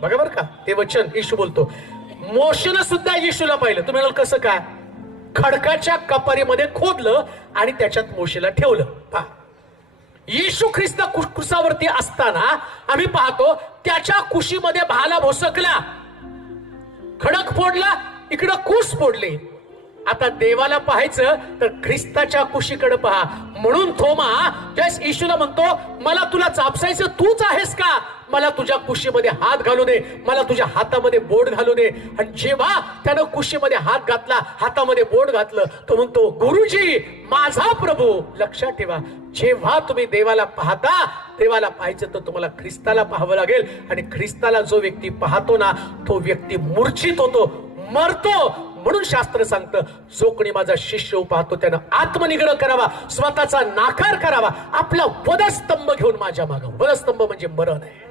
बघा बरं का, ते वचन येशू बोलतो. मोशेनं सुद्धा येशूला पाहिलं. तुम्ही म्हणाल कसं काय? खडकाच्या कपारीमध्ये खोदलं आणि त्याच्यात मोशेला ठेवलं. पहा, येशू ख्रिस्त क्रुसावरती असताना आम्ही पाहतो त्याच्या कुशीमध्ये भाला भोसकला, खडक फोडला, इकडं कुस फोडले. आता देवाला पाहायचं तर ख्रिस्ताच्या कुशीकडे पहा. म्हणून थोमा ज्यास येशूला म्हणतो, मला तुला चापसायचं तूच आहेस का? मला तुझ्या कुशीमध्ये हात घालू दे, मला तुझ्या हातामध्ये बोट घालू दे. आणि जेव्हा त्यानं कुशीमध्ये हात घातला, हातामध्ये बोट घातलं, तो म्हणतो, गुरुजी माझा प्रभू. लक्षात ठेवा, जेव्हा तुम्ही देवाला पाहता, देवाला पाहायचं तर तुम्हाला ख्रिस्ताला पाहावं लागेल. आणि ख्रिस्ताला जो व्यक्ती पाहतो ना, तो व्यक्ती मूर्छित होतो, मरतो. म्हणून शास्त्र सांगतं, जो कोणी माझा शिष्य पाहतो त्यानं आत्मनिग्रह करावा, स्वतःचा नाकार करावा, आपला वधस्तंभ घेऊन माझ्या मागं. वधस्तंभ म्हणजे मरण आहे.